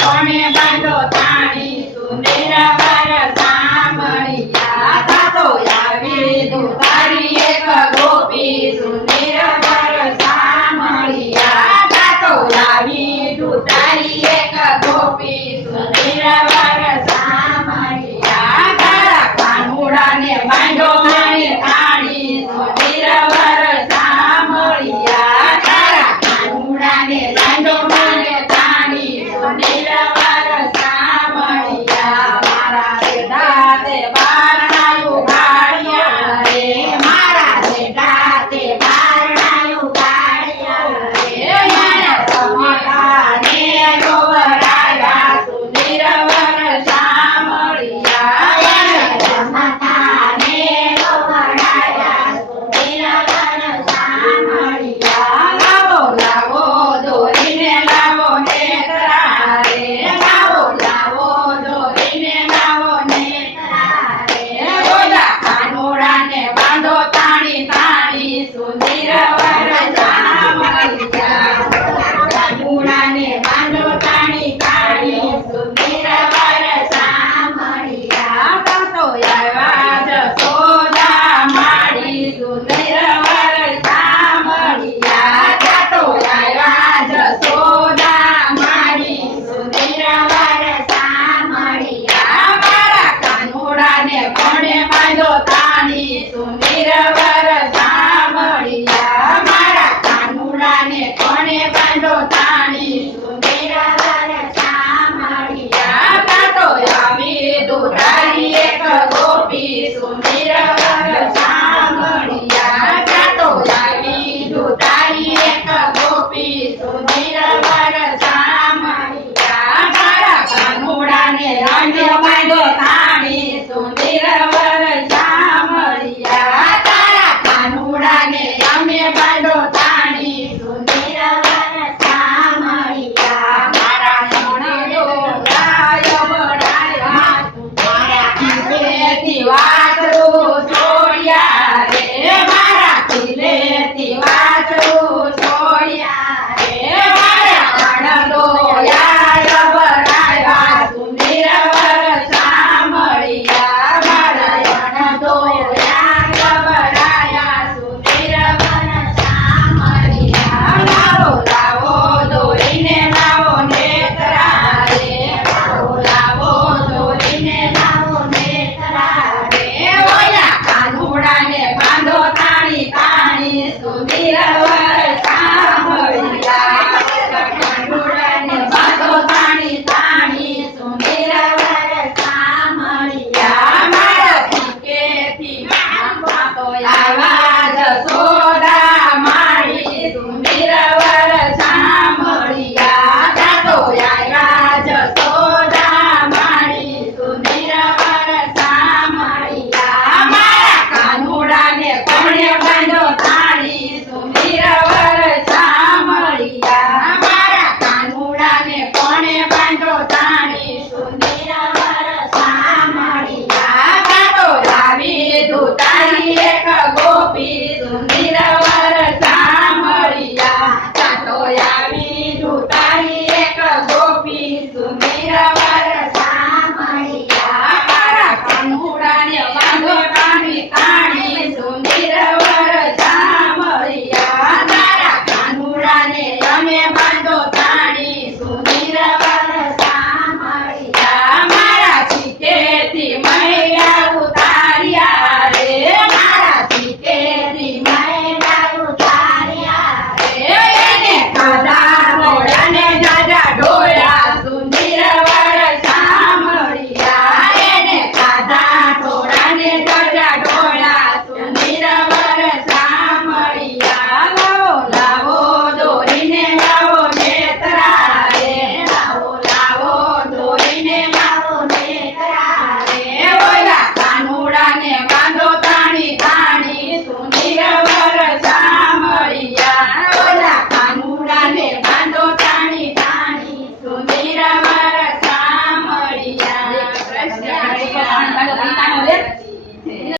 કોણે બાંધો તાણી સુંદર વર સામળિયા તો આવી દુધારી એક ગોપી સુંદર વર સામળિયા તો આવી દુધારી એક ગોપી સુંદર વર સામળિયા તારા કાનુડાને બાંધો મારી તાણી સુંદર વર સામળિયા તારા કાનુડાને બાંધો મારી તાણી સુંદર વર સામળિયા મારા બેટા તે બારણાયું ગાડિયા રે મારા બેટા તે બારણાયું ગાડિયા રે મારા સમતાને ગોવરાયા સુંદર વર સામળિયા સમતાને ગોવરાયા સુંદર વર સામળિયા લાવો લાવો દોરીને લાવો નેત્રા રે લાવો લાવો દોરીને લાવો નેત્રા રે બોલા કાનુડાને બાંધો તાણી તાણી સુંદર વર સામળિયા કાનુડાને બાંધો તાણી તાણી સુંદર વર સામળિયા તો આવ્યા જશોદા માડી સુંદર વર સામળિયા તો આવ્યા જશોદા માડી સુંદર વર સામળિયા મારા કાનુડાને કોણે બાંધો તાણી સુંદર વર સામળિયા મારા કાનુડાને કોણે બાંધો તાણી સુંદર વર સામળિયા તો આવી દુધારી એક ગોપી સુંદર વર સામળિયા તો આવી દુધારી એક ગોપી સુંદર વર સામળિયા મારા કાનુડાને રાંધ્યો બાંધો